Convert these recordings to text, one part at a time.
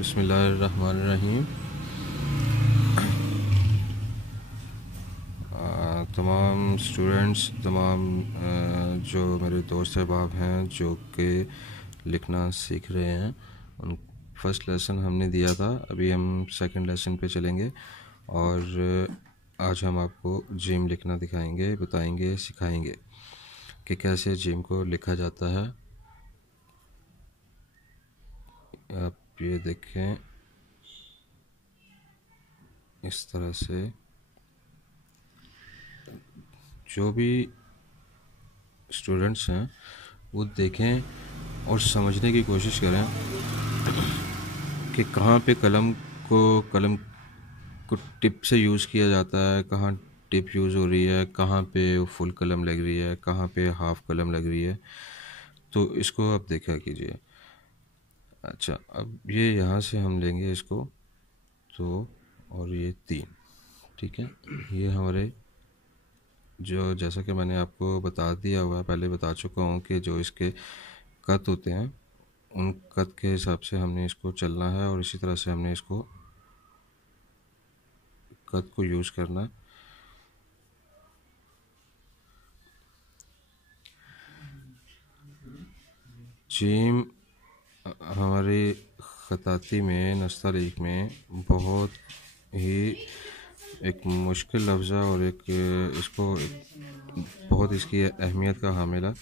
बिस्मिल्लाहिर्रहमानिर्रहीम। तमाम स्टूडेंट्स, तमाम जो मेरे दोस्त अहबाब हैं जो कि लिखना सीख रहे हैं, उन फर्स्ट लेसन हमने दिया था। अभी हम सेकंड लेसन पे चलेंगे और आज हम आपको जिम लिखना दिखाएंगे, बताएंगे, सिखाएंगे कि कैसे जिम को लिखा जाता है। आप ये देखें, इस तरह से जो भी स्टूडेंट्स हैं वो देखें और समझने की कोशिश करें कि कहाँ पे कलम को टिप से यूज़ किया जाता है, कहाँ टिप यूज़ हो रही है, कहाँ पे फुल कलम लग रही है, कहाँ पे हाफ कलम लग रही है। तो इसको आप देखा कीजिए। अच्छा, अब ये यहाँ से हम लेंगे इसको, तो और ये 3, ठीक है। ये हमारे जो, जैसा कि मैंने आपको बता दिया हुआ है, पहले बता चुका हूँ कि जो इसके कट होते हैं उन कट के हिसाब से हमने इसको चलना है और इसी तरह से हमने इसको कट को यूज़ करना है। जिम हमारी ख़ताती में, नस्तलीक में बहुत ही एक मुश्किल लफ्ज़ है और इसको बहुत इसकी अहमियत का हामिल है।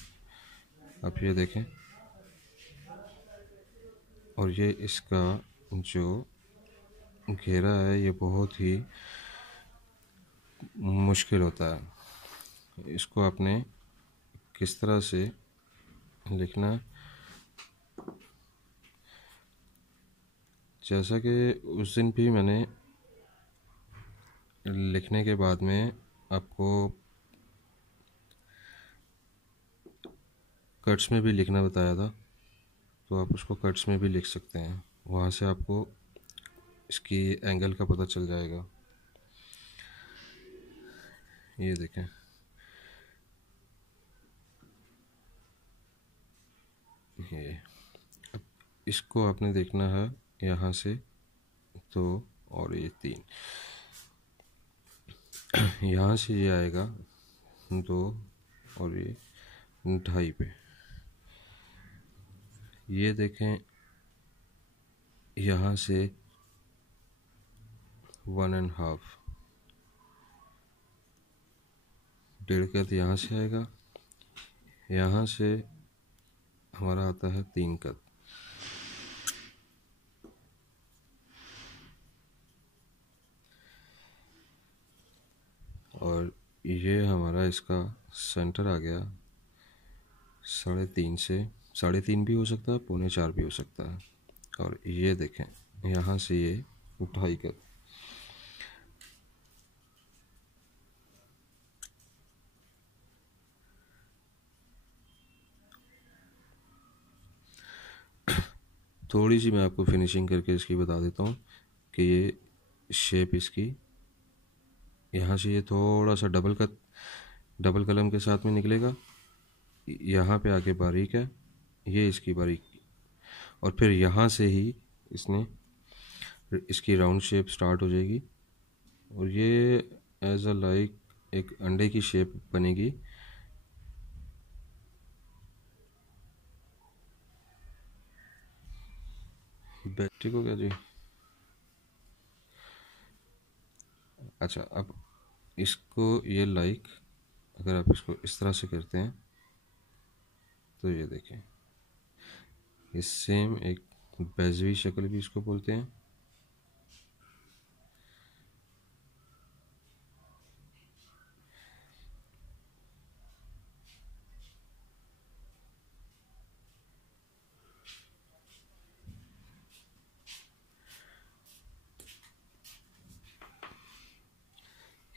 आप ये देखें, और ये इसका जो घेरा है ये बहुत ही मुश्किल होता है। इसको आपने किस तरह से लिखना, जैसा कि उस दिन भी मैंने लिखने के बाद में आपको कट्स में भी लिखना बताया था, तो आप उसको कट्स में भी लिख सकते हैं। वहाँ से आपको इसकी एंगल का पता चल जाएगा। ये देखें, ये अब इसको आपने देखना है यहाँ से, तो और ये 3 यहाँ से ये आएगा 2 और ये 2.5 पे। ये देखें, यहाँ से 1.5, 1.5 कद यहाँ से आएगा। यहाँ से हमारा आता है 3 कद, और ये हमारा इसका सेंटर आ गया 3.5 से, 3.5 भी हो सकता है, 3.25 भी हो सकता है। और ये देखें, यहाँ से ये 2.5 कद। थोड़ी सी मैं आपको फिनिशिंग करके इसकी बता देता हूँ कि ये शेप इसकी यहाँ से ये थोड़ा सा डबल कलम के साथ में निकलेगा। यहाँ पे आके बारीक है, ये इसकी बारीक, और फिर यहाँ से ही इसकी राउंड शेप स्टार्ट हो जाएगी और ये एज अ लाइक एक अंडे की शेप बनेगी। बैटरी को क्या जी? अच्छा, अब इसको ये लाइक अगर आप इसको इस तरह से करते हैं तो ये देखें, ये सेम एक बेजवी शक्ल भी इसको बोलते हैं।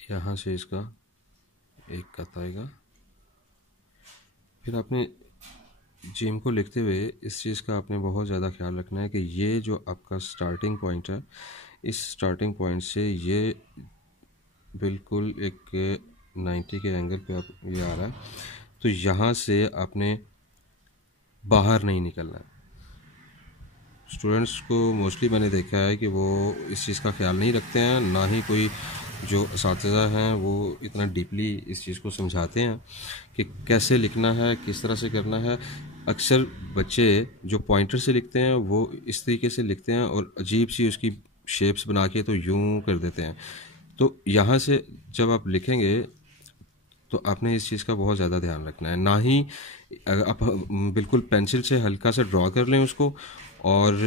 यहाँ से इसका एक कट आएगा। फिर आपने जिम को लिखते हुए इस चीज़ का आपने बहुत ज़्यादा ख्याल रखना है कि ये जो आपका स्टार्टिंग पॉइंट है, इस स्टार्टिंग पॉइंट से ये बिल्कुल एक 90 के एंगल पे आप ये आ रहा है, तो यहाँ से आपने बाहर नहीं निकलना है, स्टूडेंट्स को मोस्टली मैंने देखा है कि वो इस चीज़ का ख्याल नहीं रखते हैं, ना ही कोई जो असातिज़ा हैं वो इतना डीपली इस चीज़ को समझाते हैं कि कैसे लिखना है, किस तरह से करना है। अक्सर बच्चे जो पॉइंटर से लिखते हैं वो इस तरीके से लिखते हैं और अजीब सी उसकी शेप्स बना के तो यूं कर देते हैं। तो यहाँ से जब आप लिखेंगे तो आपने इस चीज़ का बहुत ज़्यादा ध्यान रखना है। ना ही आप बिल्कुल पेंसिल से हल्का सा ड्रॉ कर लें उसको, और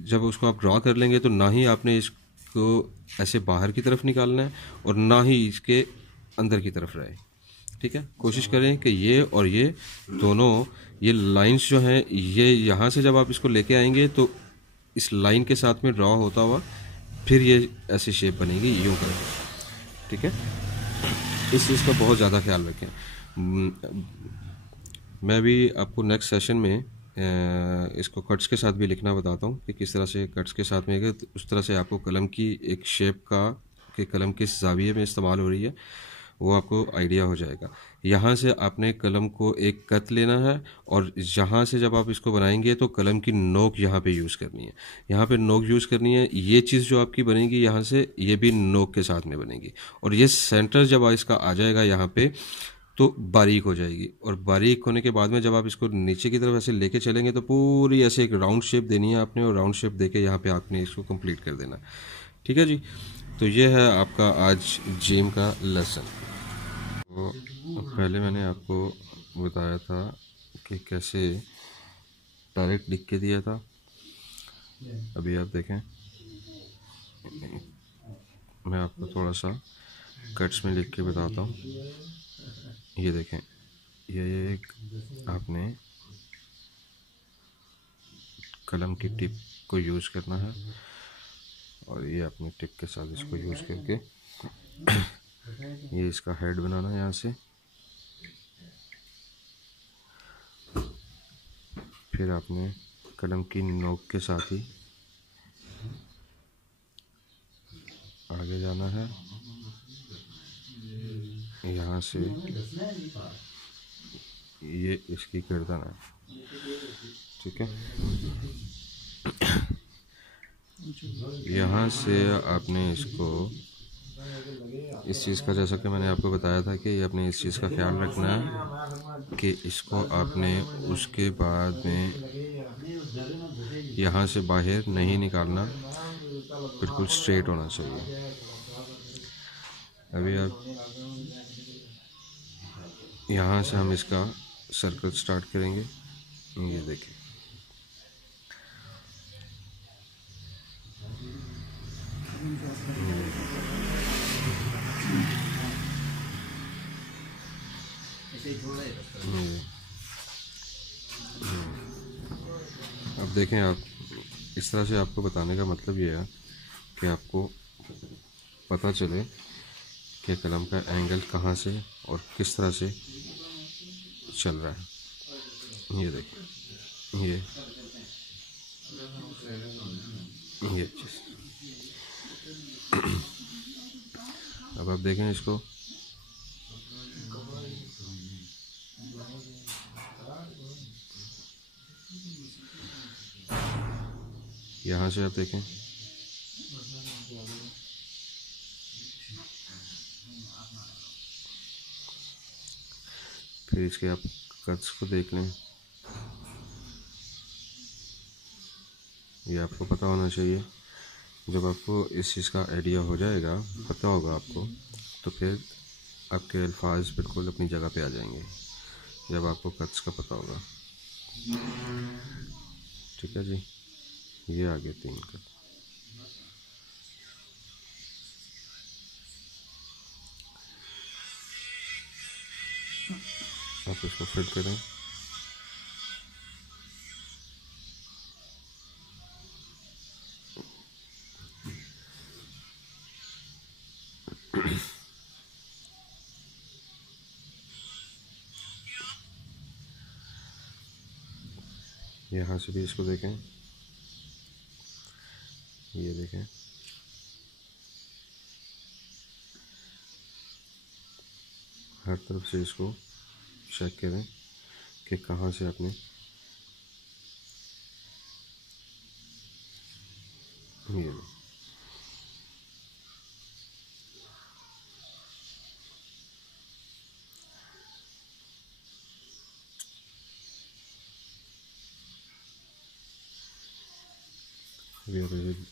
जब उसको आप ड्रॉ कर लेंगे तो ना ही आपने इसको ऐसे बाहर की तरफ निकालना है और ना ही इसके अंदर की तरफ रहे। ठीक है, कोशिश करें कि ये और ये दोनों, ये लाइंस जो हैं, ये यहाँ से जब आप इसको लेके आएंगे तो इस लाइन के साथ में ड्रॉ होता हुआ फिर ये ऐसी शेप बनेगी यूं करके। ठीक है, इस चीज़ का बहुत ज़्यादा ख्याल रखें। मैं भी आपको नेक्स्ट सेशन में इसको कट्स के साथ भी लिखना बताता हूँ कि किस तरह से कट्स के साथ में, तो उस तरह से आपको कलम की एक शेप का कि कलम किस जाविये में इस्तेमाल हो रही है वो आपको आइडिया हो जाएगा। यहाँ से आपने कलम को एक कत लेना है और यहाँ से जब आप इसको बनाएंगे तो कलम की नोक यहाँ पे यूज़ करनी है, यहाँ पे नोक यूज़ करनी है। ये चीज़ जो आपकी बनेगी यहाँ से, ये भी नोक के साथ में बनेगी और ये सेंटर जब इसका आ जाएगा यहाँ पे तो बारीक हो जाएगी। और बारीक होने के बाद में जब आप इसको नीचे की तरफ ऐसे लेके चलेंगे तो पूरी ऐसे एक राउंड शेप देनी है आपने, और राउंड शेप देके यहाँ पे आपने इसको कंप्लीट कर देना। ठीक है जी, तो ये है आपका आज जेम का लेसन। तो पहले मैंने आपको बताया था कि कैसे डायरेक्ट लिख के दिया था। अभी आप देखें, मैं आपको थोड़ा सा कट्स में लिख के बताता हूँ। ये देखें, ये एक आपने कलम की टिप को यूज़ करना है और ये अपनी टिप के साथ इसको यूज़ करके ये इसका हेड बनाना है यहाँ से। फिर आपने कलम की नोक के साथ ही आगे जाना है, यहाँ से ये इसकी गर्दन है। ठीक है, यहाँ से आपने इसको इस चीज़ का, जैसा कि मैंने आपको बताया था कि आपने इस चीज़ का ख्याल रखना है कि इसको आपने उसके बाद में यहाँ से बाहर नहीं निकालना, बिल्कुल स्ट्रेट होना चाहिए। अभी आप यहाँ से हम इसका सर्कल स्टार्ट करेंगे। ये देखिए, अब देखें आप, इस तरह से आपको बताने का मतलब ये है कि आपको पता चले कि कलम का एंगल कहाँ से और किस तरह से चल रहा है। ये देखिए, ये चीज़। अब आप देखें इसको, यहाँ से आप देखें, फिर इसके आप कट्स को देख लें। ये आपको पता होना चाहिए। जब आपको इस चीज़ का आइडिया हो जाएगा, पता होगा आपको, तो फिर आपके अल्फाज बिल्कुल अपनी जगह पे आ जाएंगे जब आपको कट्स का पता होगा। ठीक है जी, ये आगे 3 कट। आप इसको फिट करें। यहाँ से भी इसको देखें, ये देखें, हर तरफ से इसको चेक करें कि कहाँ से आपने ये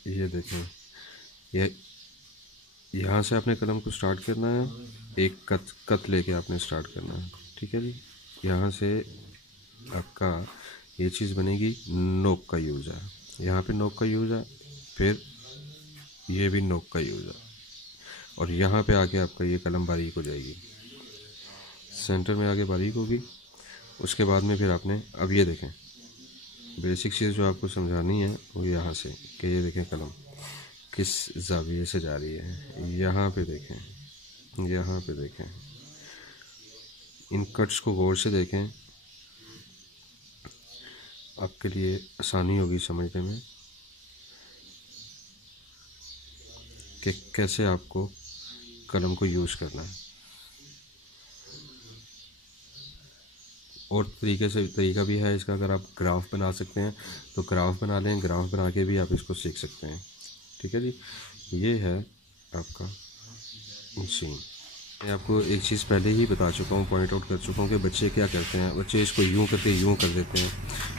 ये देखें, ये यहाँ से आपने कलम को स्टार्ट करना है, एक कत लेके आपने स्टार्ट करना है, ठीक है जी। यहाँ से आपका ये चीज़ बनेगी, नोक का यूज़ है, यहाँ पे नोक का यूज़ है, फिर ये भी नोक का यूज़ है, और यहाँ पे आके आपका ये कलम बारीक हो जाएगी, सेंटर में आके बारीक होगी। उसके बाद में फिर आपने, अब ये देखें बेसिक चीज़ जो आपको समझानी है वो यहाँ से, कि ये देखें कलम किस ज़ाविये से जा रही है, यहाँ पे देखें, यहाँ पे देखें, इन कट्स को गौर से देखें, आपके लिए आसानी होगी समझने में कि कैसे आपको कलम को यूज़ करना है। और तरीका भी है इसका, अगर आप ग्राफ बना सकते हैं तो ग्राफ बना लें, ग्राफ बना के भी आप इसको सीख सकते हैं, ठीक है जी। ये है आपका मशीन। मैं आपको एक चीज़ पहले ही बता चुका हूँ, पॉइंट आउट कर चुका हूँ कि बच्चे क्या करते हैं, बच्चे इसको यूँ करके यूँ कर देते हैं,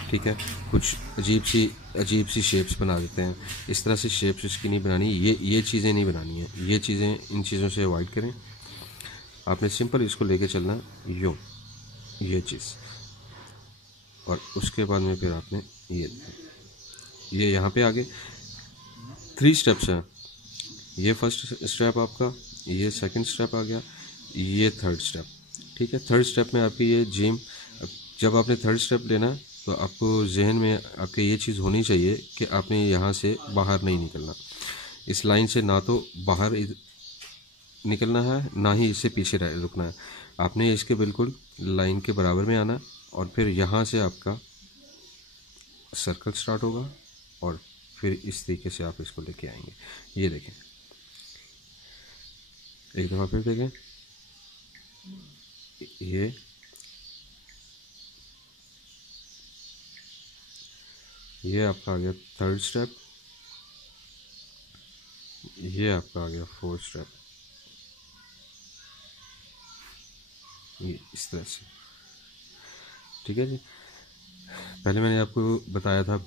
ठीक है, कुछ अजीब सी शेप्स बना देते हैं। इस तरह से शेप्स इसकी नहीं बनानी, ये चीज़ें नहीं बनानी है, ये चीज़ें, इन चीज़ों से अवॉइड करें। आपने सिंपल इसको लेके चलना यूँ, ये चीज़, और उसके बाद में फिर आपने ये यहाँ पे आगे 3 स्टेप्स हैं। ये फर्स्ट स्टेप आपका, ये सेकंड स्टेप आ गया, ये थर्ड स्टेप, ठीक है। थर्ड स्टेप में आपकी ये जिम, जब आपने थर्ड स्टेप लेना तो आपको जहन में आपके ये चीज़ होनी चाहिए कि आपने यहाँ से बाहर नहीं निकलना, इस लाइन से ना तो बाहर निकलना है, ना ही इससे पीछे रुकना है। आपने इसके बिल्कुल लाइन के बराबर में आना, और फिर यहाँ से आपका सर्कल स्टार्ट होगा, और फिर इस तरीके से आप इसको लेके आएंगे। ये देखें, एक दफ़ा फिर देखें, ये आपका आ गया थर्ड स्टेप, ये आपका आ गया फोर्थ स्टेप, ये इस तरह से, ठीक है जी। पहले मैंने आपको बताया था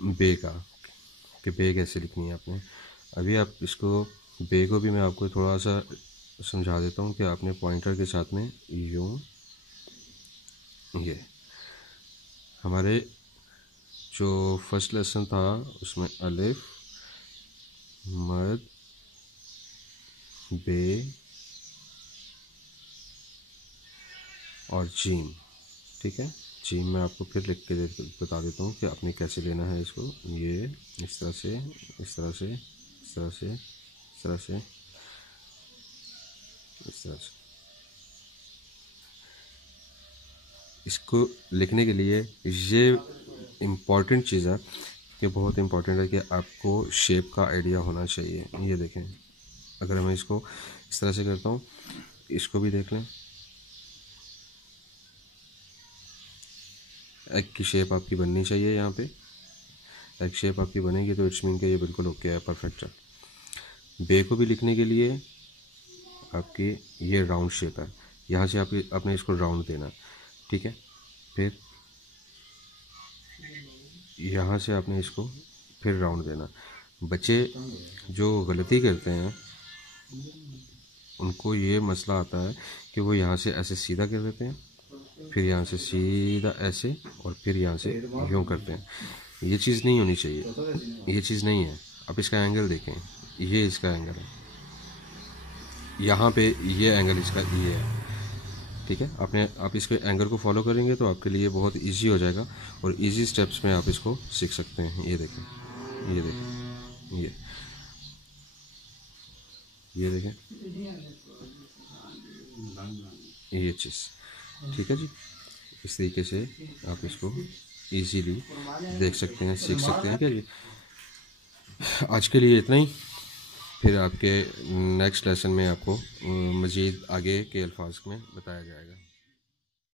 बे का, कि बे कैसे लिखनी है आपने। अभी आप इसको, बे को भी मैं आपको थोड़ा सा समझा देता हूँ कि आपने पॉइंटर के साथ में यूँ, ये हमारे जो फर्स्ट लेसन था उसमें अलिफ, मद, बे और जीम, ठीक है। जीम मैं आपको फिर लिख के बता देता हूँ कि आपने कैसे लेना है इसको। ये इस तरह से, इस तरह से, इस तरह से, इस तरह से, इस तरह से। इसको लिखने के लिए ये इम्पॉर्टेंट चीज़ है कि बहुत इम्पॉर्टेंट है कि आपको शेप का आइडिया होना चाहिए। ये देखें, अगर मैं इसको इस तरह से करता हूँ, इसको भी देख लें, एग की शेप आपकी बननी चाहिए। यहाँ पे एग शेप आपकी बनेगी तो इट्स मीन कि ये बिल्कुल ओके है, परफेक्ट है। बे को भी लिखने के लिए आपकी ये राउंड शेप है, यहाँ से आपने इसको राउंड देना, ठीक है। फिर यहाँ से आपने इसको फिर राउंड देना। बच्चे जो गलती करते हैं उनको ये मसला आता है कि वो यहाँ से ऐसे सीधा कर देते हैं, फिर यहाँ से सीधा ऐसे, और फिर यहाँ से यूँ करते हैं। ये चीज़ नहीं होनी चाहिए, ये चीज़ नहीं है। अब इसका एंगल देखें, ये इसका एंगल है, यहाँ पे ये एंगल इसका ये है, ठीक है। आप इसके एंगल को फॉलो करेंगे तो आपके लिए बहुत इजी हो जाएगा, और इजी स्टेप्स में आप इसको सीख सकते हैं। ये देखें, ये देखें, ये देखें, ये चीज़, ठीक है जी। इस तरीके से आप इसको इजीली देख सकते हैं, सीख सकते हैं। क्या जी, आज के लिए इतना ही। फिर आपके नेक्स्ट लेसन में आपको मज़ीद आगे के अल्फाज में बताया जाएगा।